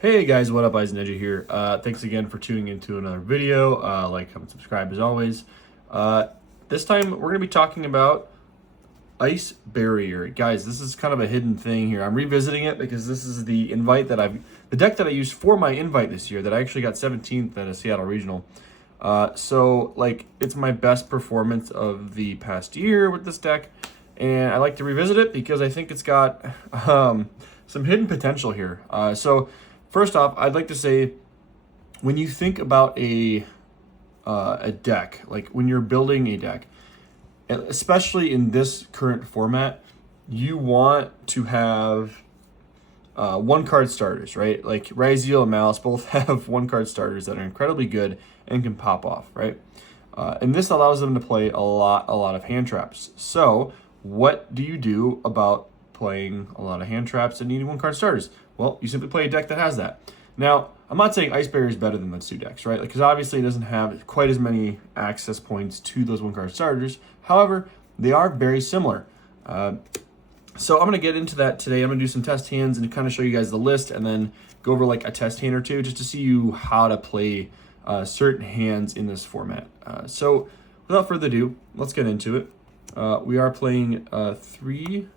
Hey guys, what up? Eiseneja here. Thanks again for tuning into another video. Like, comment, subscribe as always. This time we're going to be talking about Ice Barrier. Guys, this is kind of a hidden thing here. I'm revisiting it because this is the deck that I used for my invite this year that I actually got 17th at a Seattle Regional. So it's my best performance of the past year with this deck, and I like to revisit it because I think it's got some hidden potential here. First off, I'd like to say, when you think about a deck, like when you're building a deck, especially in this current format, you want to have one card starters, right? Like Raziel and Malice both have one card starters that are incredibly good and can pop off, right? And this allows them to play a lot of hand traps. So what do you do about playing a lot of hand traps and needing one card starters? Well, you simply play a deck that has that. Now, I'm not saying Ice Barrier is better than those two decks, right? Because obviously it doesn't have quite as many access points to those one card starters. However, they are very similar. So I'm going to get into that today. I'm going to do some test hands and kind of show you guys the list and then go over like a test hand or two just to see you how to play certain hands in this format. So without further ado, let's get into it. We are playing 3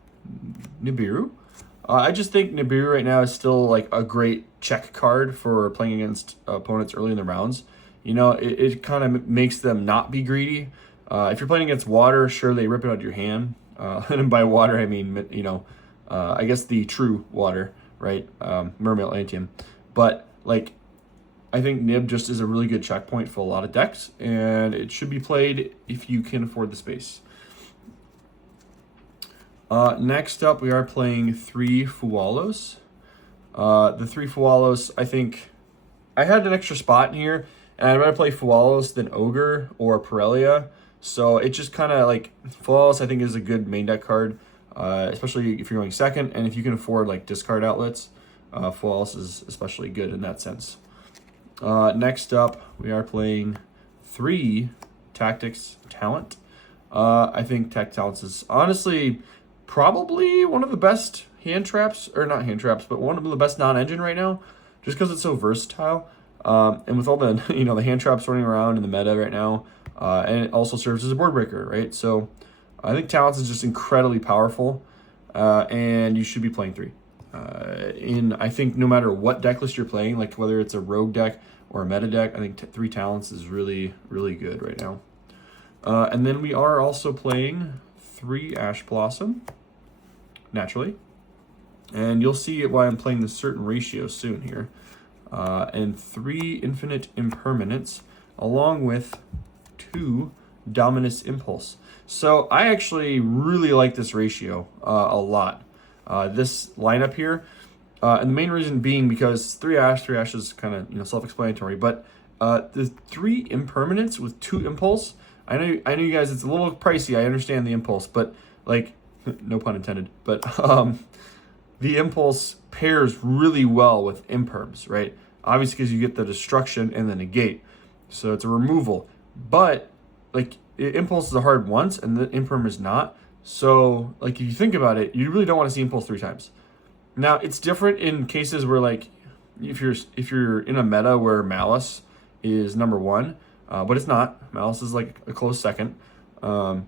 Nibiru. I just think Nibiru right now is still like a great check card for playing against opponents early in the rounds. You know, it kind of makes them not be greedy. If you're playing against water, sure, they rip it out of your hand. And by water, I mean, I guess the true water, right? Mermail Antium. But, I think Nib just is a really good checkpoint for a lot of decks, and it should be played if you can afford the space. Next up, we are playing 3 Fualos. The 3 Fualos, I think I had an extra spot in here, and I'd rather play Fualos than Ogre or Pirellia. So it just kind of Fualos, I think, is a good main deck card, especially if you're going second, and if you can afford discard outlets. Fualos is especially good in that sense. Next up, we are playing 3 Tactics Talent. I think Tactics Talent is honestly probably one of the best hand traps, or not hand traps, but one of the best non-engine right now, just because it's so versatile. And with all the the hand traps running around in the meta right now, and it also serves as a board breaker, right? So I think Talents is just incredibly powerful, and you should be playing 3. I think no matter what deck list you're playing, like whether it's a rogue deck or a meta deck, I think 3 Talents is really good right now. And then we are also playing 3 Ash Blossom, naturally. And you'll see why I'm playing this certain ratio soon here. And 3 Infinite Impermanence, along with 2 Dominus Impulse. So I actually really like this ratio a lot. This lineup here. And the main reason being because 3 Ash is kind of self-explanatory, but the 3 Impermanence with 2 Impulse, I know you guys, it's a little pricey. I understand the Impulse, but no pun intended. But the Impulse pairs really well with Imperms, right? Obviously, because you get the destruction and the negate, so it's a removal. But Impulse is a hard once, and the Imperm is not. So if you think about it, you really don't want to see Impulse 3 times. Now it's different in cases where if you're in a meta where Malice is number 1. But it's not. Malice is a close second. Then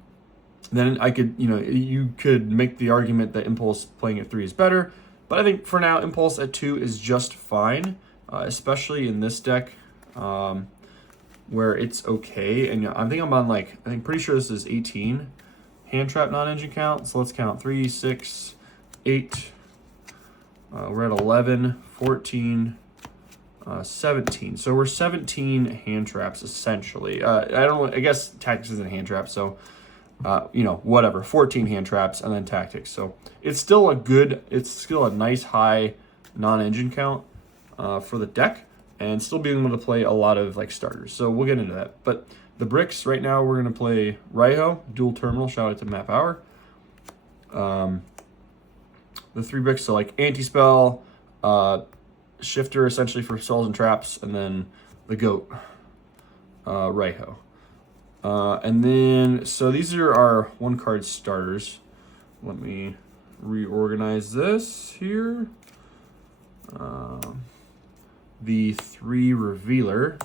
you could make the argument that Impulse playing at 3 is better. But I think for now, Impulse at 2 is just fine, especially in this deck where it's okay. And I think I'm on pretty sure this is 18 hand trap non-engine count. So let's count 3, 6, 8. We're at 11, 14. 17. So we're 17 hand traps essentially. I guess Tactics isn't a hand trap, so whatever. 14 hand traps and then Tactics. So it's still a nice high non-engine count for the deck, and still being able to play a lot of starters. So we'll get into that. But the bricks right now, we're gonna play Raiho, dual terminal. Shout out to Map Hour. The 3 bricks, so anti-spell, Shifter essentially for spells and traps, and then the goat, Raiho. And then, so these are our 1 card starters. Let me reorganize this here. the 3 Revealer,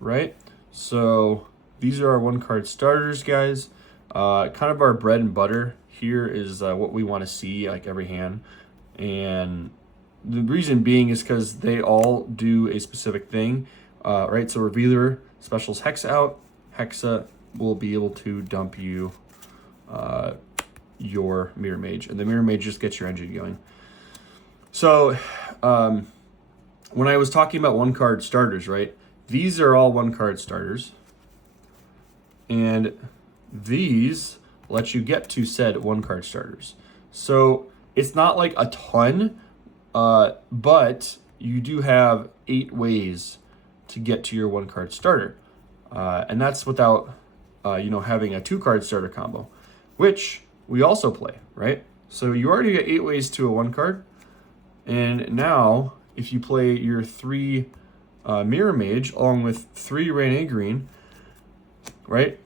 right? So these are our 1-card starters, guys. Kind of our bread and butter here is what we want to see, like every hand. And the reason being is because they all do a specific thing, right? So Revealer specials Hexa out. Hexa will be able to dump you your Mirror Mage, and the Mirror Mage just gets your engine going. So when I was talking about 1-card starters, right? These are all 1-card starters, and these let you get to said 1-card starters. So it's not like a ton, but you do have 8 ways to get to your 1-card starter, and that's without having a 2-card starter combo, which we also play, right? So you already get 8 ways to a 1-card, and now if you play your 3 Mirror Mage along with 3 Rain Green, right?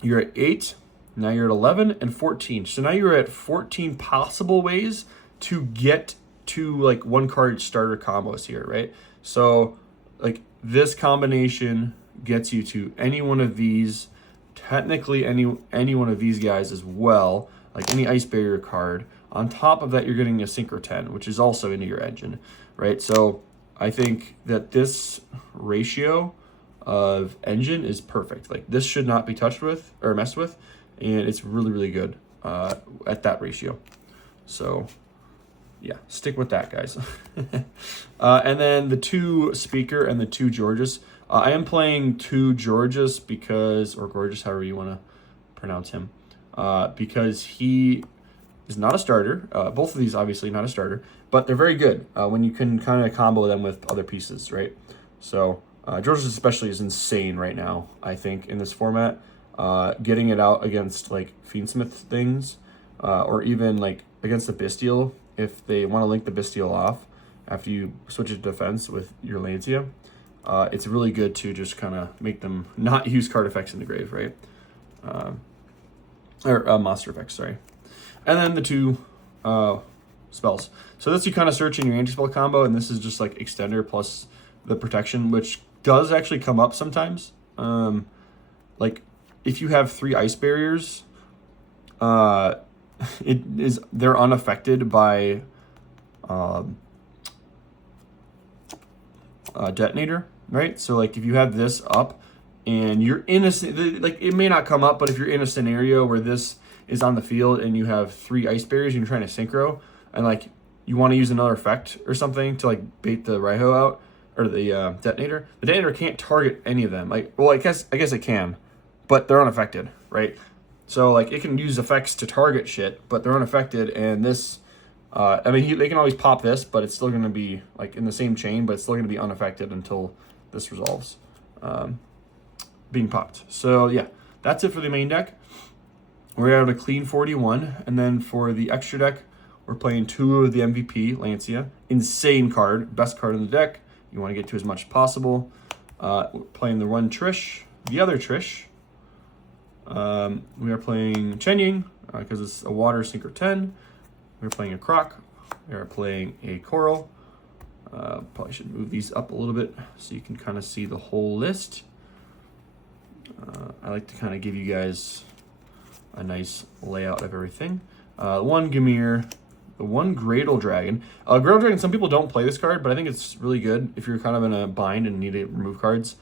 You're at 8. Now you're at 11 and 14. So now you're at 14 possible ways to get to like 1-card starter combos here, right? So like this combination gets you to any one of these, technically any one of these guys as well, like any Ice Barrier card. On top of that, you're getting a Synchro 10, which is also into your engine, right? So I think that this ratio of engine is perfect. Like this should not be touched with or messed with, and it's really, really good at that ratio. So yeah, stick with that, guys. And then the 2 Speaker and the 2 Gorgeous. I am playing 2 Gorgeous because, or Gorgeous, however you want to pronounce him, because he is not a starter. Both of these obviously not a starter, but they're very good when you can kind of combo them with other pieces, right? So Gorgeous especially is insane right now, I think, in this format. Getting it out against like Fiendsmith things, or even like against the Bestial, if they want to link the Bestial off after you switch it to defense with your Lancia. It's really good to just kind of make them not use card effects in the grave, right? Or monster effects, sorry. And then the 2 spells. So that's you kind of search in your anti-spell combo, and this is just like Extender plus the protection, which does actually come up sometimes. Like if you have 3 Ice Barriers, they're unaffected by Detonator, right? So like if you have this up and you're in a, like it may not come up, but if you're in a scenario where this is on the field and you have 3 Ice Barriers and you're trying to synchro and like you want to use another effect or something to like bait the Raiho out or the Detonator, the Detonator can't target any of them. Like, well, I guess it can, but they're unaffected, right? So like it can use effects to target shit, but they're unaffected. And this, I mean, they can always pop this, but it's still going to be like in the same chain, but it's still going to be unaffected until this resolves being popped. So yeah, that's it for the main deck. We're at a clean 41, and then for the extra deck, we're playing 2 of the MVP, Lancia. Insane card, best card in the deck. You want to get to as much as possible. We're playing the 1 Trish, the other Trish. We are playing Chen Ying, because it's a water Synchro 10. We're playing a Croc. We are playing a Coral. Probably should move these up a little bit so you can kind of see the whole list. I like to kind of give you guys a nice layout of everything. 1 Gamir, the 1 Gradle Dragon. Gradle Dragon, some people don't play this card, but I think it's really good if you're kind of in a bind and need to remove cards.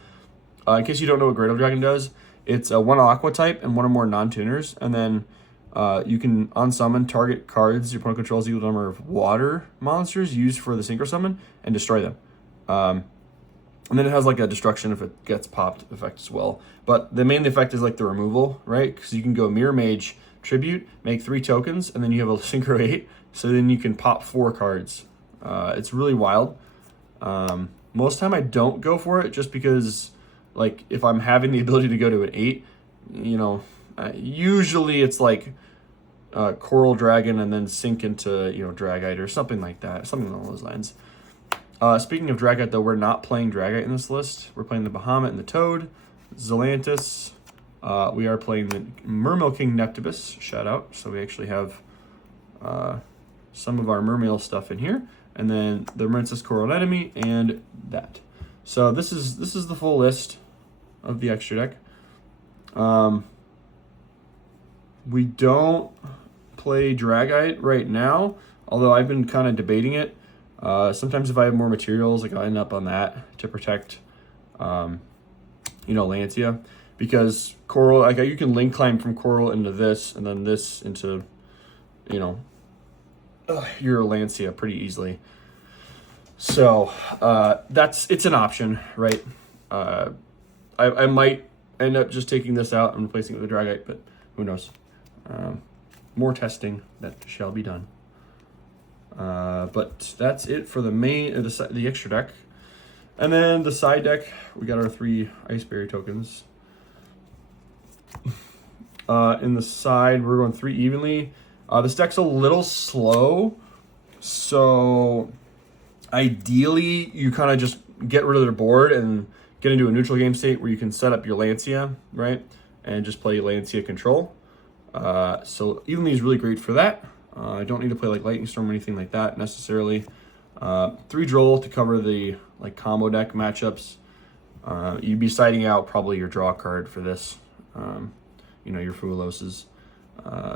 In case you don't know what Gradle Dragon does, it's a 1 Aqua type and 1 or more non-tuners, and then you can unsummon target cards your opponent controls equal number of water monsters used for the Synchro Summon and destroy them. And then it has like a destruction if it gets popped effect as well. But the main effect is like the removal, right? Because you can go Mirror Mage, Tribute, make 3 tokens, and then you have a Synchro 8. So then you can pop 4 cards. It's really wild. Most time I don't go for it just because like if I'm having the ability to go to an 8, you know, usually it's like Coral Dragon and then sink into, you know, Dragite or something like that. Something along those lines. Speaking of Dragite, though, we're not playing Dragite in this list. We're playing the Bahamut and the Toad, Zelantis. We are playing the Mermail King Neptibus, shout out. So we actually have some of our Mermail stuff in here. and then the Marincess Coral Anemone, and that. So this is the full list of the extra deck. We don't play Dragite right now, although I've been kind of debating it. Sometimes if I have more materials, like I end up on that to protect, Lancia, because Coral, like you can link climb from Coral into this, and then this into, your Lancia pretty easily. So it's an option, right? I might end up just taking this out and replacing it with a Dragite, but who knows? More testing that shall be done. But that's it for the the extra deck. And then the side deck, we got our 3 Ice Berry tokens. In the side, we're going 3 evenly. This deck's a little slow, so ideally you kind of just get rid of their board and get into a neutral game state where you can set up your Lancia, right? And just play Lancia control. So evenly is really great for that. I don't need to play like Lightning Storm or anything like that necessarily. 3 Droll to cover the combo deck matchups. You'd be siding out probably your draw card for this. Your Fuwaloses.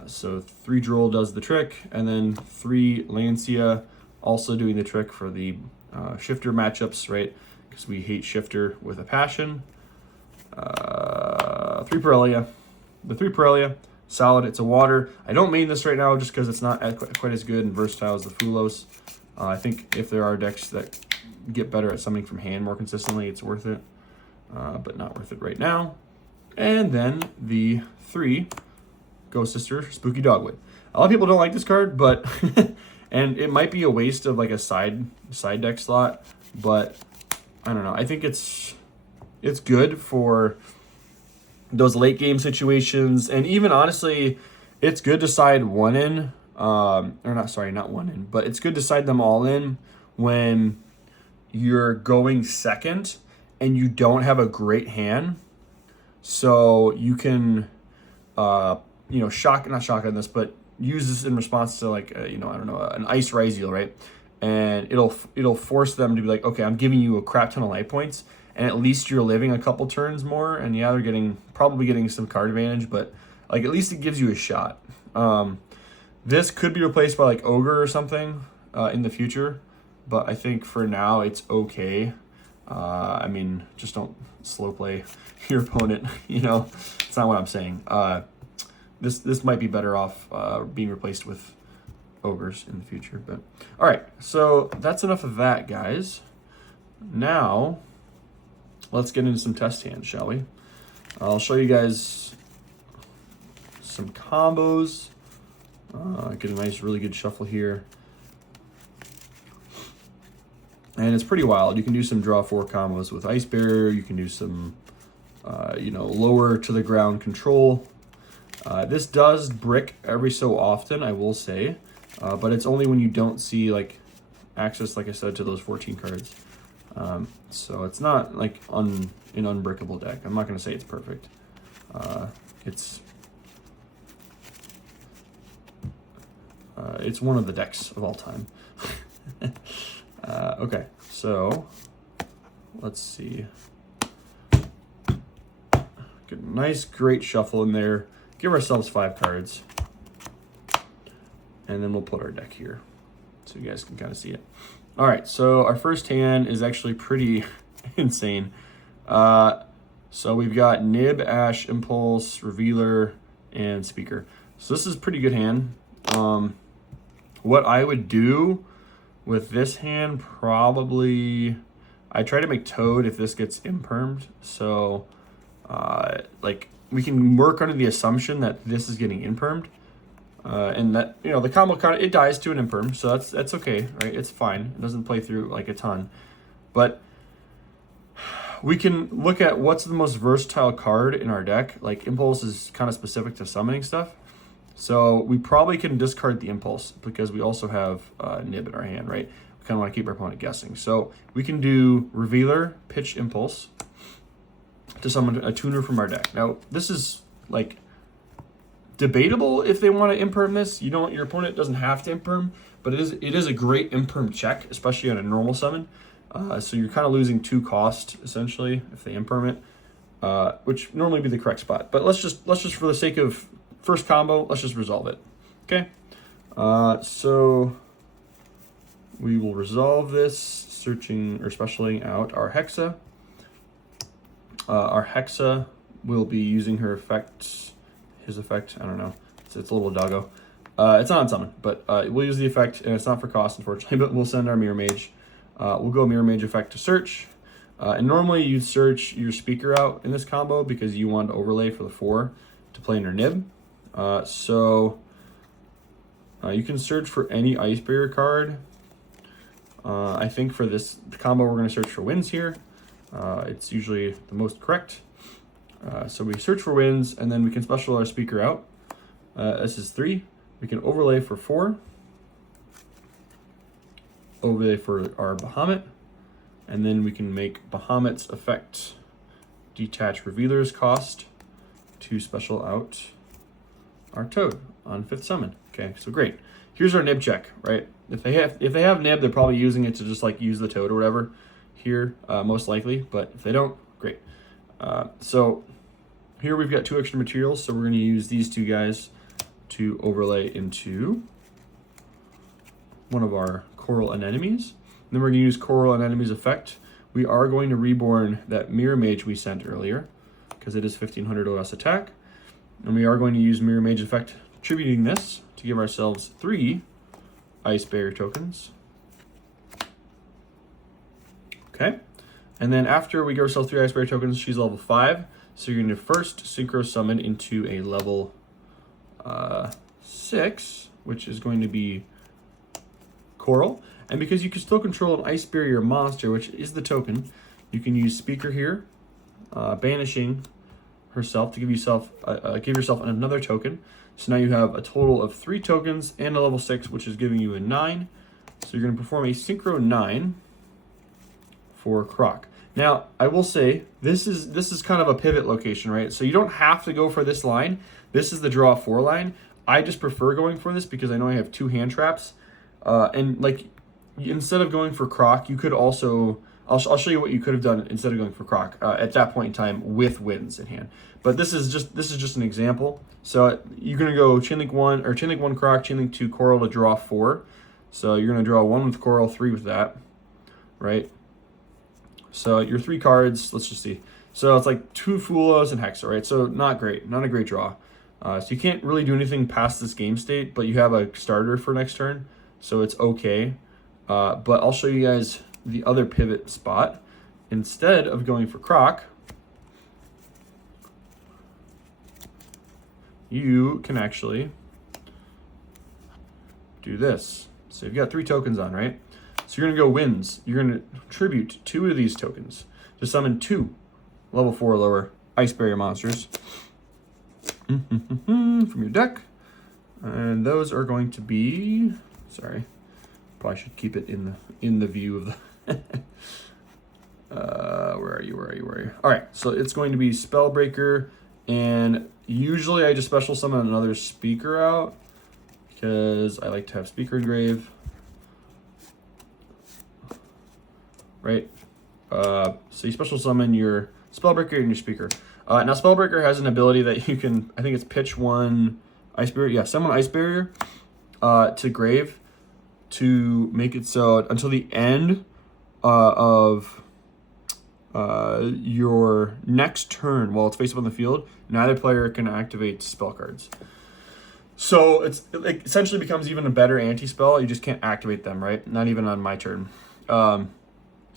So 3 Droll does the trick, and then 3 Lancia also doing the trick for the Shifter matchups, right? Because we hate Shifter with a passion. 3 Pirellia. The 3 Pirellia, solid. It's a water. I don't main this right now just because it's not quite as good and versatile as the Fulos. I think if there are decks that get better at summoning from hand more consistently, it's worth it. But not worth it right now. And then the 3 Ghost Sister Spooky Dogwood. A lot of people don't like this card, but and it might be a waste of like a side deck slot, but I don't know. I think it's good for those late game situations, and even honestly, it's good to side one in, not one in, but it's good to side them all in when you're going second and you don't have a great hand. So you can, not shock on this, but use this in response to an Ice Ryzeal, right? And it'll force them to be like, okay, I'm giving you a crap ton of life points, and at least you're living a couple turns more. And yeah, they're probably getting some card advantage, but at least it gives you a shot. This could be replaced by Ogre or something in the future, but I think for now it's okay. Just don't slow play your opponent. It's not what I'm saying. This might be better off being replaced with Ogres in the future. But all right, so that's enough of that, guys. Now let's get into some test hands, shall we? I'll show you guys some combos. Get a nice, really good shuffle here. And it's pretty wild. You can do some draw 4 combos with Ice Barrier. You can do some, lower to the ground control. This does brick every so often, I will say. But it's only when you don't see, access, like I said, to those 14 cards. So it's not, an unbreakable deck. I'm not going to say it's perfect. It's one of the decks of all time. Okay, so let's see. Get a nice, great shuffle in there. Give ourselves 5 cards. And then we'll put our deck here so you guys can kind of see it. All right, so our first hand is actually pretty insane. So we've got Nib, Ash, Impulse, Revealer, and Speaker. So this is a pretty good hand. What I would do with this hand, probably, I try to make Toad if this gets impermed. So, we can work under the assumption that this is getting impermed. And that, the combo card, it dies to an imperm, so that's okay, right? It's fine. It doesn't play through a ton. But we can look at what's the most versatile card in our deck. Impulse is kind of specific to summoning stuff. So we probably can discard the Impulse because we also have Nib in our hand, right? We kind of want to keep our opponent guessing. So we can do Revealer, pitch Impulse to summon a tuner from our deck. Now, this is, debatable if they want to imperm this. Your opponent doesn't have to imperm, but it is a great imperm check, especially on a normal summon. So you're kind of losing 2 cost essentially if they imperm it, which normally be the correct spot. But let's just for the sake of first combo, let's just resolve it. Okay. So we will resolve this, searching or specialing out our Hexa. Our Hexa will be using her effect, his effect, I don't know. It's a little doggo. It's not on summon, but we'll use the effect, and it's not for cost, unfortunately, but we'll send our Mirror Mage. We'll go Mirror Mage effect to search. And normally you'd search your speaker out in this combo because you want to overlay for the 4 to play in your nib. So you can search for any Ice Barrier card. I think for this combo, we're going to search for Winds here. It's usually the most correct. So we search for Winds, and then we can special our speaker out. This is 3. We can overlay for 4. Overlay for our Bahamut. And then we can make Bahamut's effect detach Revealer's cost to special out our Toad on 5th summon. Okay, so great. Here's our nib check, right? If they have nib, they're probably using it to just like use the Toad or whatever here, most likely. But if they don't, great. So here we've got 2 extra materials, so we're going to use these 2 guys to overlay into one of our Coral Anemones. Then we're going to use Coral Anemone's effect. We are going to reborn that Mirror Mage we sent earlier because it is 1500 OS attack. And we are going to use Mirror Mage effect, attributing this to give ourselves 3 Ice Barrier tokens. Okay. And then after we give ourselves 3 Ice Barrier tokens, she's level 5. So you're going to first Synchro Summon into a level 6, which is going to be Coral. And because you can still control an Ice Barrier monster, which is the token, you can use Speaker here, banishing herself to give yourself another token. So now you have a total of 3 tokens and a level 6, which is giving you a 9. So you're going to perform a Synchro 9 for Croc. Now, I will say, this is kind of a pivot location, right? So you don't have to go for this line. This is the draw 4 line. I just prefer going for this because I know I have 2 hand traps. And like, instead of going for Croc, you could also, I'll show you what you could have done instead of going for Croc at that point in time with Winds in hand. But this is just an example. So you're gonna go Chainlink 1 or Chainlink 1 Croc, Chainlink 2 Coral to draw 4. So you're gonna draw 1 with Coral, 3 with that, right? So your 3 cards, let's just see. So it's like 2 Fulos and Hexa, right? So not great, not a great draw. So you can't really do anything past this game state, but you have a starter for next turn, so it's okay. But I'll show you guys the other pivot spot. Instead of going for Croc, you can actually do this. So you've got 3 tokens on, right? So you're gonna go Winds. You're gonna tribute 2 of these tokens to summon 2 level 4 or lower Ice Barrier monsters from your deck. And those are going to be, sorry, probably should keep it in the view of the where are you? All right, so it's going to be Spellbreaker, and usually I just special summon another speaker out because I like to have Speaker Engrave. Right? So you special summon your Spellbreaker and your speaker. Now Spellbreaker has an ability that you can, I think it's pitch 1 Ice Barrier. Yeah, summon Ice Barrier to grave to make it so until the end of your next turn while it's face up on the field, neither player can activate spell cards. So it essentially becomes even a better anti-spell. You just can't activate them, right? Not even on my turn.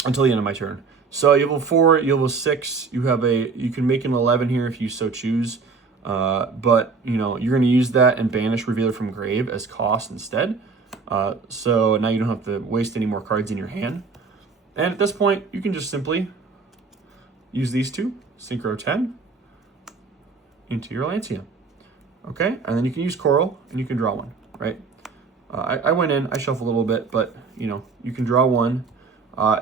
Until the end of my turn. So you have a 4, you have a 6, you can make an 11 here if you so choose. But you know, you're gonna use that and banish Revealer from Grave as cost instead. So now you don't have to waste any more cards in your hand. And at this point, you can just simply use these 2, Synchro 10, into your Lancia. Okay, and then you can use Coral and you can draw 1, right? I went in, I shuffle a little bit, but you know, you can draw 1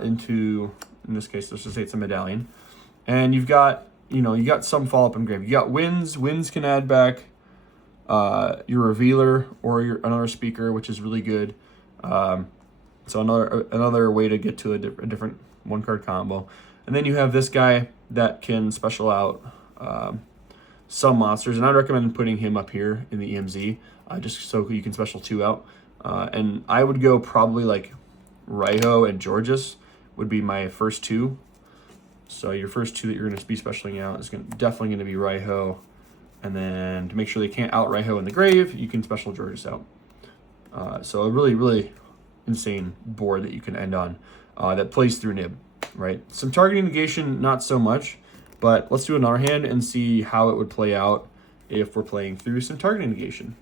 into, in this case, let's just say it's a medallion. And you've got, you know, you got some follow-up in grave. You got Winds. Winds can add back your Revealer or your another speaker, which is really good. So another way to get to a different 1-card combo. And then you have this guy that can special out some monsters, and I'd recommend putting him up here in the EMZ, just so you can special 2 out. And I would go probably like Raiho and Georges would be my first 2. So your first 2 that you're going to be specialing out is definitely going to be Raiho. And then to make sure they can't out Raiho in the grave, you can special Georges out. So a really, really insane board that you can end on that plays through Nib, right? Some targeting negation, not so much, but let's do another hand and see how it would play out if we're playing through some targeting negation.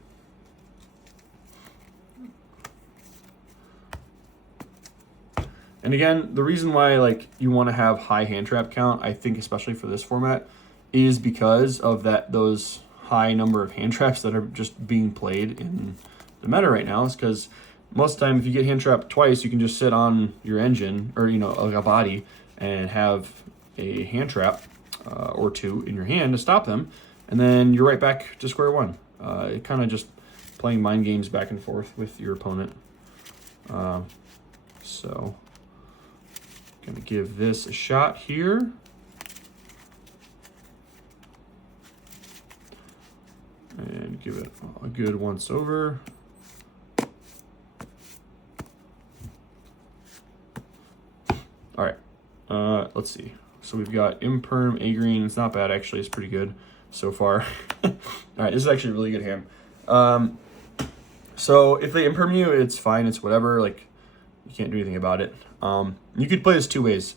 And again, the reason why like you want to have high hand trap count, I think especially for this format, is because of those high number of hand traps that are just being played in the meta right now. Is because most of the time if you get hand trapped twice, you can just sit on your engine or like a body and have a hand trap or 2 in your hand to stop them, and then you're right back to square one. It kind of just playing mind games back and forth with your opponent. So gonna give this a shot here. And give it a good once over. All right, let's see. So we've got Imperm, A-Green. It's not bad, actually. It's pretty good so far. All right, this is actually a really good hand. So if they Imperm you, it's fine. It's whatever. Like, you can't do anything about it. You could play this 2 ways.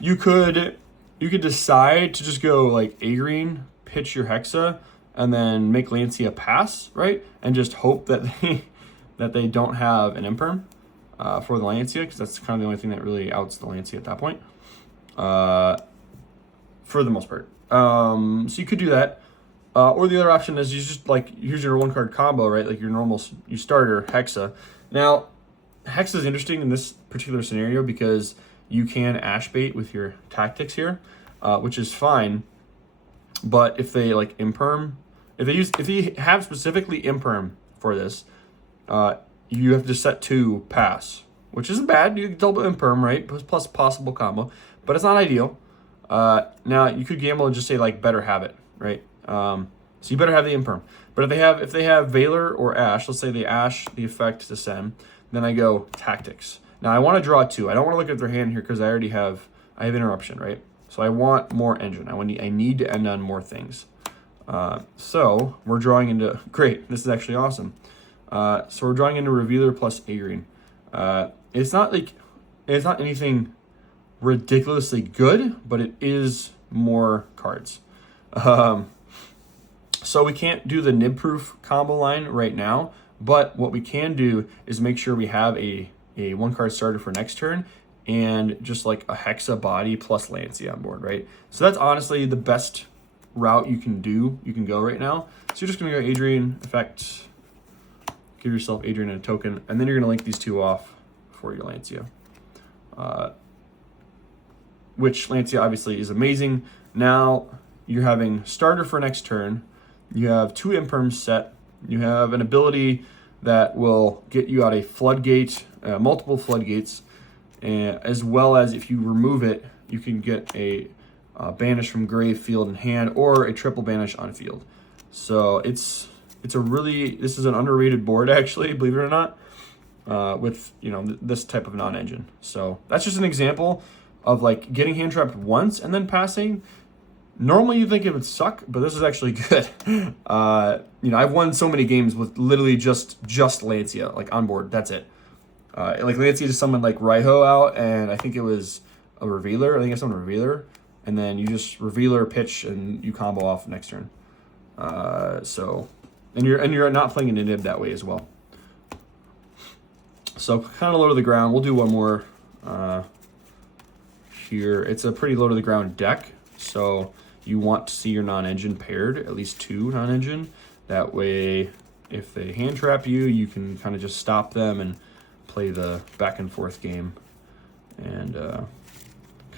You could decide to just go like A-Green, pitch your Hexa, and then make Lancea pass, right? And just hope that they don't have an Imperm for the Lancea, because that's kind of the only thing that really outs the Lancea at that point, for the most part. So you could do that. Or the other option is you just like use your 1-card combo, right? Like your normal starter Hexa. Now, Hexa is interesting in this particular scenario because you can Ash bait with your tactics here, which is fine. But if they like Imperm, if they have specifically Imperm for this, you have to set 2 pass, which isn't bad. You can double Imperm, right? Plus possible combo, but it's not ideal. Now you could gamble and just say like better have it, right? So you better have the Imperm. But if they have Valor or Ash, let's say they Ash the effect to send, then I go tactics. Now I want to draw 2. I don't want to look at their hand here because I have interruption, right? So I want more engine. I need to end on more things. So we're drawing into, great, this is actually awesome. So we're drawing into Revealer plus A-Green. It's not anything ridiculously good, but it is more cards. So we can't do the nib-proof combo line right now, but what we can do is make sure we have a 1-card starter for next turn and just like a Hexa body plus Lancea on board, right? So that's honestly the best route you can go right now. So you're just gonna go Adrian, effect, give yourself Adrian and a token, and then you're gonna link these 2 off for your Lancea. Which Lancea obviously is amazing. Now you're having starter for next turn. You have 2 Imperms set. You have an ability that will get you out a floodgate, multiple floodgates, as well as if you remove it, you can get a banish from grave, field, and hand, or a triple banish on field. So this is an underrated board actually, believe it or not, with this type of non-engine. So that's just an example of like getting hand trapped once and then passing. Normally you'd think it would suck, but this is actually good. I've won so many games with literally just Lancea, like on board, that's it. Like Lancea just summoned like Raiho out, and I think it was a Revealer. I think I summoned a Revealer, and then you just Revealer pitch and you combo off next turn. And you're not playing in a nib that way as well. So kind of low to the ground. We'll do one more here. It's a pretty low to the ground deck, so you want to see your non-engine paired, at least 2 non-engine. That way, if they hand trap you, you can kind of just stop them and play the back and forth game and kind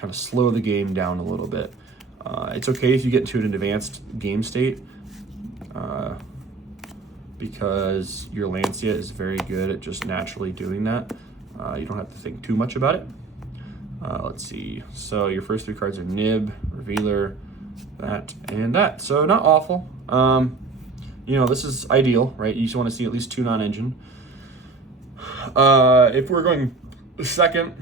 of slow the game down a little bit. It's okay if you get into an advanced game state. because your Lancia is very good at just naturally doing that. You don't have to think too much about it. Let's see. So your first 3 cards are Nib, Revealer, that, and that. So not awful. You know, this is ideal, right? You just want to see at least 2 non-engine. If we're going second,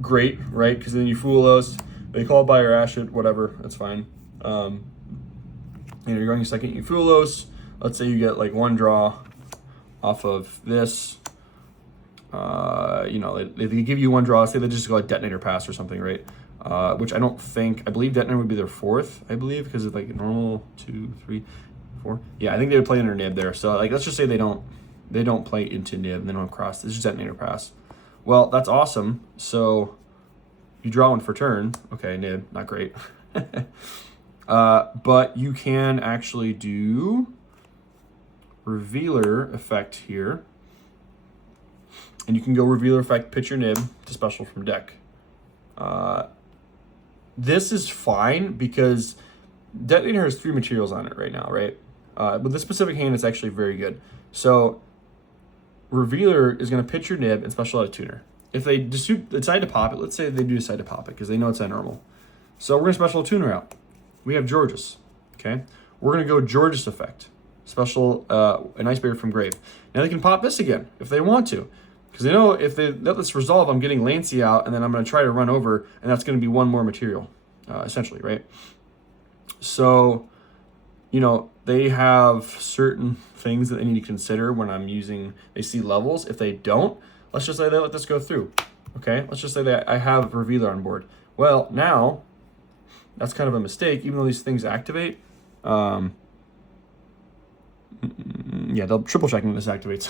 great, right? Because then you Fuelos, they call by or ash it, whatever, that's fine. You're going second, you Fuelos. Let's say you get like 1 draw off of this. You know, they give you 1 draw. Say they just go like Detonator Pass or something, right? Which I don't think. I believe Detonator would be their 4th. I believe because it's like normal 2, 3, 4. Yeah, I think they would play under Nib there. So like, let's just say they don't play into Nib. They don't have cross. This is Detonator Pass. Well, that's awesome. So you draw 1 for turn. Okay, Nib, not great. But you can actually do Revealer effect here. And you can go Revealer effect, pitch your Nib to special from deck. This is fine because Detonator has 3 materials on it right now, right? But this specific hand is actually very good. So Revealer is going to pitch your Nib and special out a tuner. If they decide to pop it, let's say they do decide to pop it because they know it's abnormal. So we're going to special a tuner out. We have Georges, okay? We're going to go Georges effect. Special an Ice Barrier from grave. Now they can pop this again if they want to. Because they know if they let this resolve, I'm getting Lancia out, and then I'm going to try to run over, and that's going to be 1 more material, essentially, right? So, you know, they have certain things that they need to consider when I'm using, they see levels. If they don't, let's just say they let this go through, okay? Let's just say that I have Revealer on board. Well, now, that's kind of a mistake, even though these things activate. Yeah, they'll triple check when this activates.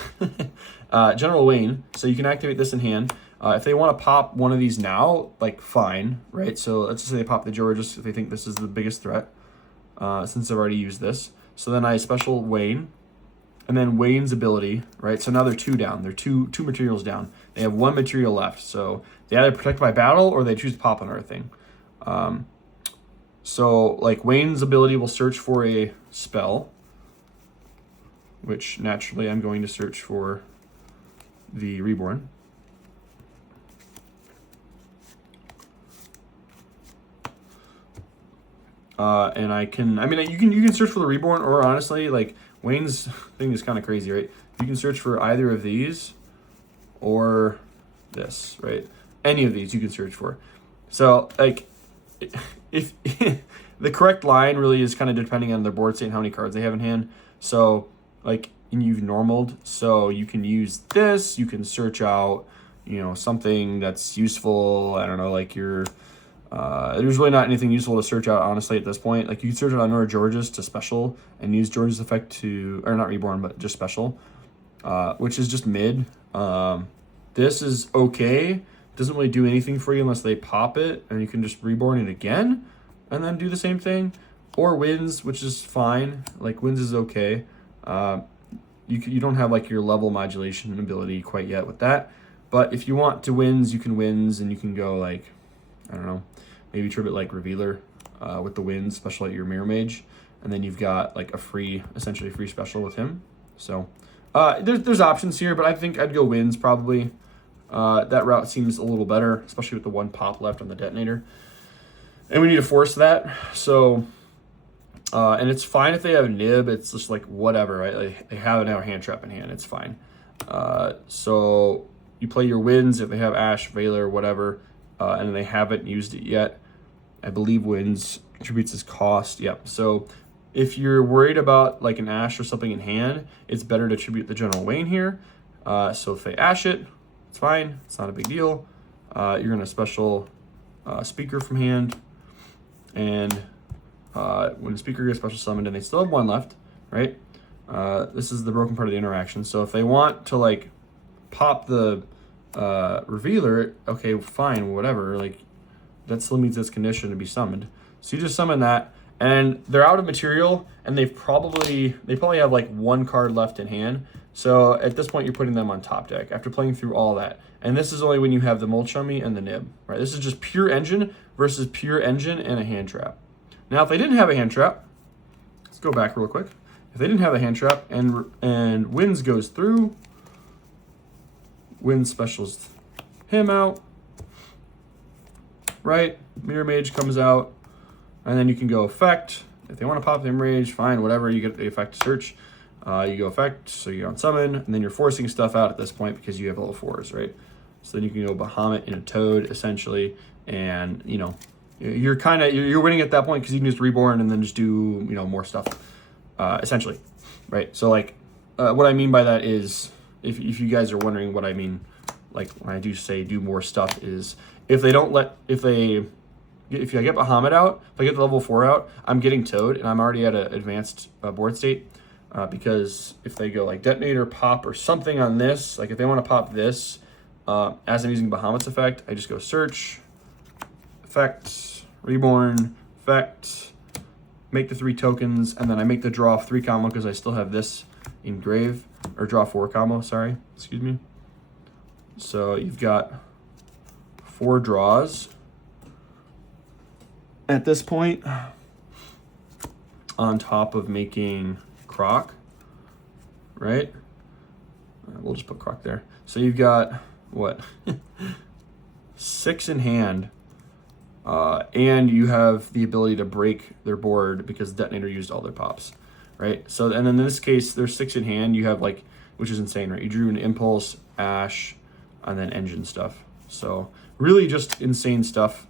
General Wayne, so you can activate this in hand. If they want to pop one of these now, like fine, right? So let's just say they pop the Georges if they think this is the biggest threat, since they've already used this. So then I special Wayne, and then Wayne's ability, right? So now they're 2 down. They're two materials down. They have 1 material left. So they either protect by battle or they choose to pop another thing. So like Wayne's ability will search for a spell, which naturally I'm going to search for the Reborn. And I mean, you can search for the Reborn, or honestly, like Wayne's thing is kind of crazy, right? You can search for either of these or this, right? Any of these you can search for. So like, if the correct line really is kind of depending on their board state and how many cards they have in hand. So like, and you've normaled, so you can use this, you can search out, you know, something that's useful. I don't know, like your, there's really not anything useful to search out, honestly, at this point. Like, you can search out Nora Georges to special and use Georges effect to, or not Reborn, but just special, which is just mid. This is okay. Doesn't really do anything for you unless they pop it, and you can just Reborn it again and then do the same thing. Or Wins, which is fine. Like, Wins is okay. You don't have like your level modulation ability quite yet with that, but if you want to Wins, you can Wins, and you can go like, I don't know, maybe tribute like Revealer with the Wins, special at your Mirror Mage, and then you've got like a free, essentially free special with him. So there's options here, but I think I'd go Wins probably. That route seems a little better, especially with the 1 pop left on the Detonator, and we need to force that. So. And it's fine if they have a Nib. It's just like whatever, right? Like, they have a hand trap in hand. It's fine. So you play your Wins if they have Ash, Veiler, whatever, and they haven't used it yet. I believe Wins contributes as cost. Yep. So if you're worried about like an Ash or something in hand, it's better to tribute the General Wayne here. So if they Ash it, it's fine. It's not a big deal. You're going to special Speaker from hand, and when the Speaker gets special summoned and they still have 1 left, right? This is the broken part of the interaction. So if they want to like pop the Revealer, okay, fine, whatever. Like, that still meets this condition to be summoned. So you just summon that, and they're out of material, and they probably have like 1 card left in hand. So at this point, you're putting them on top deck after playing through all that. And this is only when you have the Molchummy and the Nib, right? This is just pure engine versus pure engine and a hand trap. Now, if they didn't have a hand trap, let's go back real quick. if they didn't have a hand trap and Winds goes through, Winds specials him out, right? Mirror Mage comes out, and then you can go effect. If they want to pop the Enrage, fine, whatever. You get the effect search. You go effect, so you're on summon, and then you're forcing stuff out at this point because you have level 4s, right? So then you can go Bahamut in a Toad, essentially, and, you know, you're winning at that point because you can just Reborn and then just do, you know, more stuff, essentially, right? So, like, what I mean by that is, if you guys are wondering what I mean, like, when I do say do more stuff, is if I get Bahamut out, if I get the level 4 out, I'm getting Toad, and I'm already at an advanced board state, because if they go, like, Detonator, Pop, or something on this, like, if they want to pop this, as I'm using Bahamut's effect, I just go Search, Effect, Reborn, Effect, make the 3 tokens, and then I make the draw 3 combo because I still have this in grave, or draw 4 combo, sorry, excuse me. So you've got 4 draws at this point, on top of making Croc, right? We'll just put Croc there. So you've got, what, 6 in hand, and you have the ability to break their board because Detonator used all their pops, right? So, and then in this case, there's 6 in hand. You have, like, which is insane, right? You drew an Impulse, Ash, and then Engine stuff. So really just insane stuff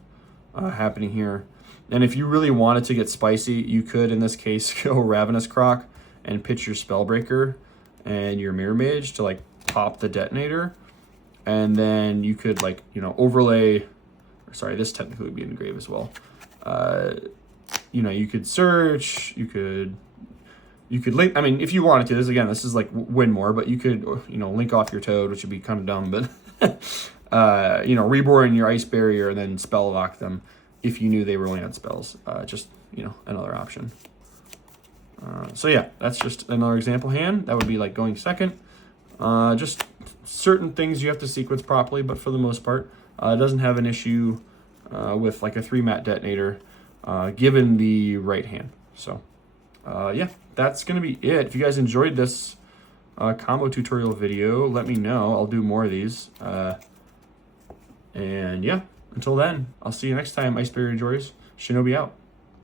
happening here. And if you really wanted to get spicy, you could, in this case, go Ravenous Croc and pitch your Spellbreaker and your Mirror Mage to, like, pop the Detonator. And then you could, like, you know, overlay, sorry, this technically would be in grave as well. You know, you could search, you could link, I mean, if you wanted to, this is like win more, but you could, you know, link off your Toad, which would be kind of dumb, but, you know, Reborn your Ice Barrier and then spell lock them if you knew they were only on spells. Just, you know, another option. So yeah, that's just another example hand. That would be like going second. Just certain things you have to sequence properly, but for the most part, it doesn't have an issue with like a 3-mat Detonator, given the right hand. So yeah, that's going to be it. If you guys enjoyed this combo tutorial video, let me know. I'll do more of these. And yeah, until then, I'll see you next time, Ice Barrier enjoyers. Shinobi out.